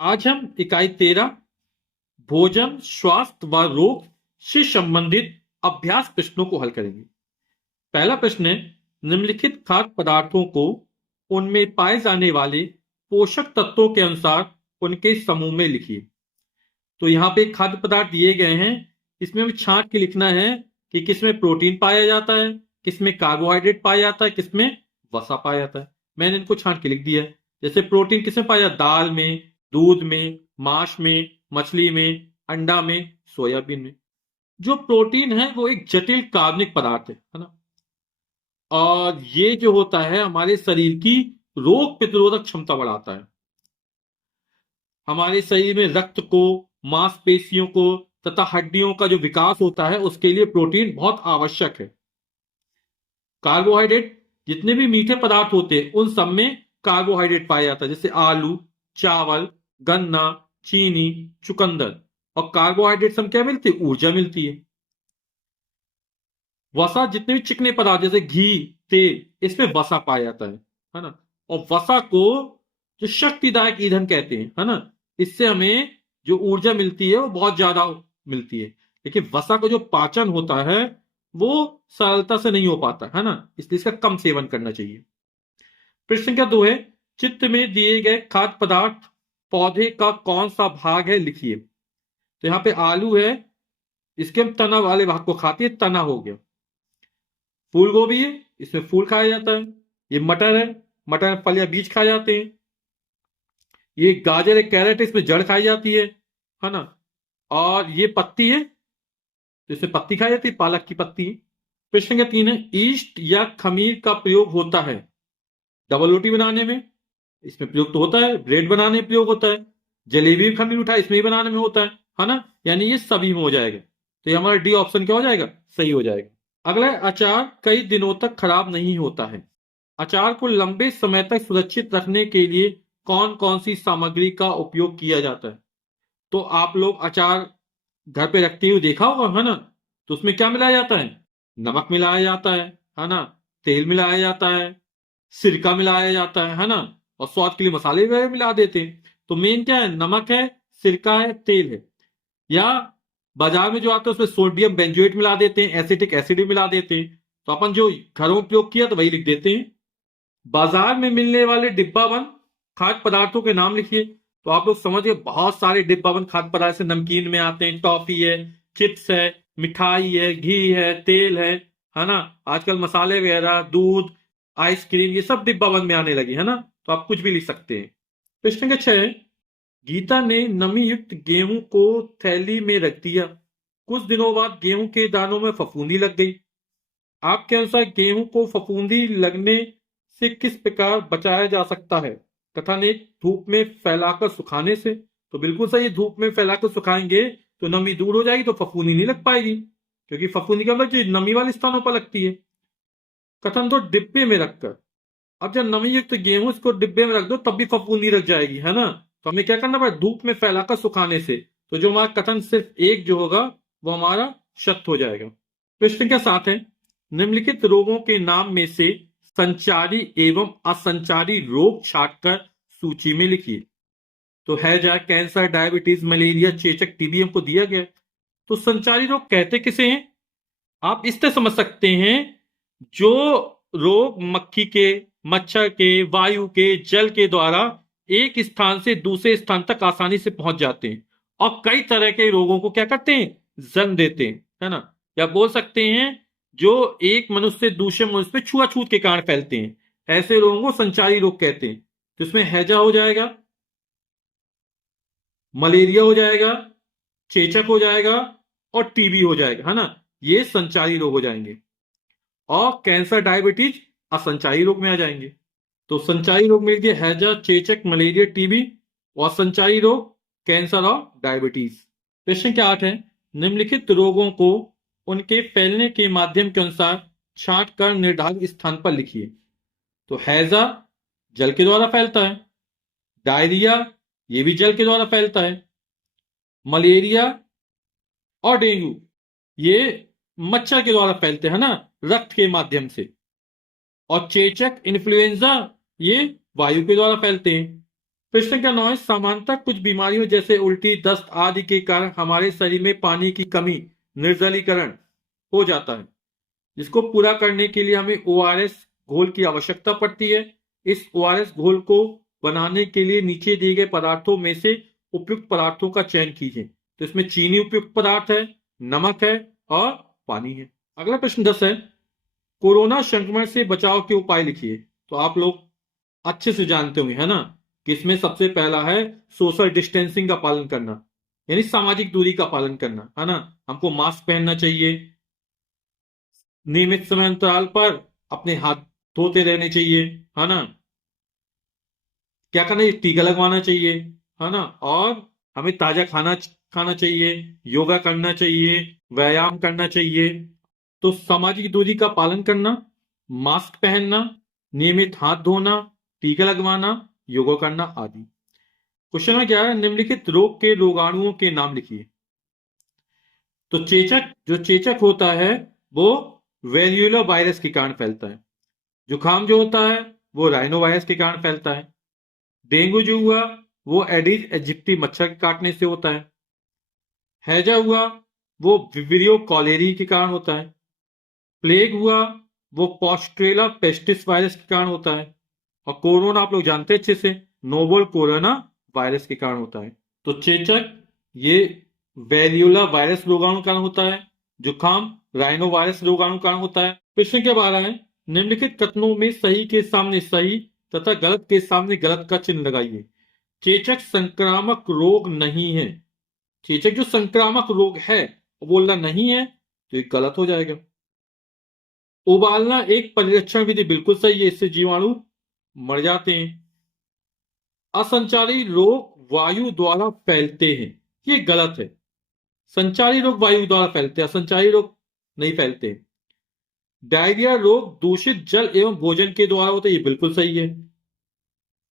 आज हम इकाई 13 भोजन स्वास्थ्य व रोग से संबंधित अभ्यास प्रश्नों को हल करेंगे। पहला प्रश्न है, निम्नलिखित खाद्य पदार्थों को उनमें पाए जाने वाले पोषक तत्वों के अनुसार उनके समूह में लिखिए। तो यहाँ पे खाद्य पदार्थ दिए गए हैं, इसमें हमें छांट के लिखना है कि किसमें प्रोटीन पाया जाता है, किसमें कार्बोहाइड्रेट पाया जाता है, किसमें वसा पाया जाता है। मैंने इनको छांट के लिख दिया है। जैसे प्रोटीन किसमें पाया जाता है? दाल में, दूध में, मांस में, मछली में, अंडा में, सोयाबीन में। जो प्रोटीन है वो एक जटिल कार्बनिक पदार्थ है ना। और ये जो होता है हमारे शरीर की रोग प्रतिरोधक क्षमता बढ़ाता है। हमारे शरीर में रक्त को, मांसपेशियों को तथा हड्डियों का जो विकास होता है उसके लिए प्रोटीन बहुत आवश्यक है। कार्बोहाइड्रेट, जितने भी मीठे पदार्थ होते हैं उन सब में कार्बोहाइड्रेट पाया जाता है, जैसे आलू, चावल, गन्ना, चीनी, चुकंदर। और कार्बोहाइड्रेट से हम क्या मिलती है? ऊर्जा मिलती है। वसा, जितने भी चिकने पदार्थ जैसे घी, तेल, इसमें वसा पाया जाता है ना। और वसा को जो शक्तिदायक ईंधन कहते हैं, है ना, इससे हमें जो ऊर्जा मिलती है वो बहुत ज्यादा मिलती है। लेकिन वसा का जो पाचन होता है वो सरलता से नहीं हो पाता है ना, इसलिए इसका कम सेवन करना चाहिए। प्रश्न संख्या 2 है, चित्र में दिए गए खाद्य पदार्थ पौधे का कौन सा भाग है, लिखिए। तो यहाँ पे आलू है, इसके हम तना वाले भाग को खाते हैं, तना हो गया। फूल गोभी है, इसमें फूल खाया जाता है। ये मटर है, मटर में फल या बीज खाए जाते हैं। ये गाजर है, कैरेट है, इसमें जड़ खाई जाती है ना। और ये पत्ती है, तो इसमें पत्ती खाई जाती है, पालक की पत्ती। प्रश्न संख्या 3 है, ईस्ट या खमीर का प्रयोग होता है डबल रोटी बनाने में, इसमें प्रयोग तो होता है। ब्रेड बनाने में प्रयोग होता है। जलेबी खमीर उठा, इसमें ही बनाने में होता है ना। यानी ये सभी में हो जाएगा। तो ये हमारा डी ऑप्शन क्या हो जाएगा? सही हो जाएगा। अगला, अचार कई दिनों तक खराब नहीं होता है। अचार को लंबे समय तक सुरक्षित रखने के लिए कौन कौन सी सामग्री का उपयोग किया जाता है? तो आप लोग अचार घर पे रखते हुए देखा होगा, है ना। तो उसमें क्या मिलाया जाता है? नमक मिलाया जाता है ना, तेल मिलाया जाता है, सिरका मिलाया जाता है ना। और स्वाद के लिए मसाले वगैरह मिला देते हैं। तो मेन क्या है? नमक है, सिरका है, तेल है। या बाजार में जो आता है उसमें सोडियम बेंजोएट मिला देते हैं, एसिटिक एसिड भी मिला देते हैं। तो अपन जो घरों में उपयोग किया तो वही लिख देते हैं। बाजार में मिलने वाले डिब्बाबंद खाद्य पदार्थों के नाम लिखिए। तो आप लोग समझ गए, बहुत सारे डिब्बाबंद खाद्य पदार्थ से नमकीन में आते हैं, टॉफी है, चिप्स है, मिठाई है, घी है, तेल है ना। आजकल मसाले वगैरह, दूध, आइसक्रीम, ये सब डिब्बाबंद में आने लगी है ना। तो आप कुछ भी लिख सकते हैं। प्रश्न का 6 है, गीता ने नमी युक्त गेहूं को थैली में रख दिया। कुछ दिनों बाद गेहूं के दानों में फफूंदी लग गई। आपके अनुसार गेहूं को फफूंदी लगने से किस प्रकार बचाया जा सकता है? कथन 1, धूप में फैलाकर सुखाने से। तो बिल्कुल सही, धूप में फैलाकर सुखाएंगे तो नमी दूर हो जाएगी, तो फफूंदी नहीं लग पाएगी, क्योंकि फफूंदी का मतलब नमी वाले स्थानों पर लगती है। कथन 2, डिब्बे में रखकर। अब जब नमी युक्त गेहूं इसको डिब्बे में रख दो तब भी फफूंदी लग जाएगी, है ना। तो हमें क्या करना पड़ेगा? धूप में फैलाकर सुखाने से। तो जो हमारा कथन सिर्फ एक जो होगा वो हमारा सत्य हो जाएगा। प्रश्न क्या 7 है, निम्नलिखित रोगों के नाम में से संचारी एवं असंचारी रोग छांटकर सूची में लिखिए। तो हैजा, कैंसर, डायबिटीज, मलेरिया, चेचक, टीबी हमको दिया गया। तो संचारी रोग कहते किसे हैं? आप इस तरह समझ सकते हैं, जो रोग मक्खी के, मच्छर के, वायु के, जल के द्वारा एक स्थान से दूसरे स्थान तक आसानी से पहुंच जाते हैं और कई तरह के रोगों को क्या करते हैं? जन्म देते हैं, है ना। या बोल सकते हैं जो एक मनुष्य से दूसरे मनुष्य पे छुआछूत के कारण फैलते हैं, ऐसे रोगों को संचारी रोग कहते हैं। तो इसमें हैजा हो जाएगा, मलेरिया हो जाएगा, चेचक हो जाएगा और टीबी हो जाएगा, है ना। ये संचारी रोग हो जाएंगे। और कैंसर, डायबिटीज असंचारी रोग में आ जाएंगे। तो संचारी रोग मिल गए हैजा, चेचक, मलेरिया, टीबी। और संचारी रोग कैंसर और डायबिटीज। प्रश्न क्या 8 है, निम्नलिखित रोगों को उनके फैलने के माध्यम के अनुसार छांट कर निर्धारित स्थान पर लिखिए। तो हैजा जल के द्वारा फैलता है, डायरिया ये भी जल के द्वारा फैलता है, मलेरिया और डेंगू ये मच्छर के द्वारा फैलते हैं ना, रक्त के माध्यम से। और चेचक, इन्फ्लुएंजा ये वायु के द्वारा फैलते हैं। प्रश्न संख्या 9 है, सामान्यतः कुछ बीमारियों जैसे उल्टी, दस्त आदि के कारण हमारे शरीर में पानी की कमी, निर्जलीकरण हो जाता है, जिसको पूरा करने के लिए हमें ओआरएस घोल की आवश्यकता पड़ती है। इस ओआरएस घोल को बनाने के लिए नीचे दिए गए पदार्थों में से उपयुक्त पदार्थों का चयन कीजिए। तो इसमें चीनी उपयुक्त पदार्थ है, नमक है और पानी है। अगला प्रश्न 10 है, कोरोना संक्रमण से बचाव के उपाय लिखिए। तो आप लोग अच्छे से जानते होंगे, है ना, कि इसमें सबसे पहला है सोशल डिस्टेंसिंग का पालन करना, यानी सामाजिक दूरी का पालन करना, है ना। हमको मास्क पहनना चाहिए, नियमित समय अंतराल पर अपने हाथ धोते रहने चाहिए, है ना। क्या करना चाहिए, टीका लगवाना चाहिए, है ना। और हमें ताजा खाना खाना चाहिए, योगा करना चाहिए, व्यायाम करना चाहिए। तो सामाजिक दूरी का पालन करना, मास्क पहनना, नियमित हाथ धोना, टीका लगवाना, योगा करना आदि। क्वेश्चन में क्या है, निम्नलिखित रोग के रोगाणुओं के नाम लिखिए। तो चेचक, जो चेचक होता है वो वेरियोला वायरस के कारण फैलता है। जुकाम जो होता है वो राइनो वायरस के कारण फैलता है। डेंगू जो हुआ वो एडिस एजिप्टी मच्छर के काटने से होता है। हैजा हुआ वो विब्रियो कॉलेरी के कारण होता है। प्लेग हुआ वो पॉस्ट्रेला पेस्टिस वायरस के कारण होता है। और कोरोना आप लोग जानते हैं अच्छे से, नोवल कोरोना वायरस के कारण होता है। तो चेचक ये वेरियोला वायरस रोगाणु कारण होता है। जुकाम राइनो वायरस रोगाणु कारण होता है। प्रश्न के बारे में, निम्नलिखित कथनों में सही के सामने सही तथा गलत के सामने गलत का चिन्ह लगाइए। चेचक संक्रामक रोग नहीं है। चेचक जो संक्रामक रोग है वो बोलना नहीं है, तो ये गलत हो जाएगा। उबालना एक परिरक्षण विधि, बिल्कुल सही है, इससे जीवाणु मर जाते हैं। असंचारी रोग वायु द्वारा फैलते हैं, ये गलत है। संचारी रोग वायु द्वारा फैलते हैं, असंचारी रोग नहीं फैलते। डायरिया रोग दूषित जल एवं भोजन के द्वारा होता है, ये बिल्कुल सही है।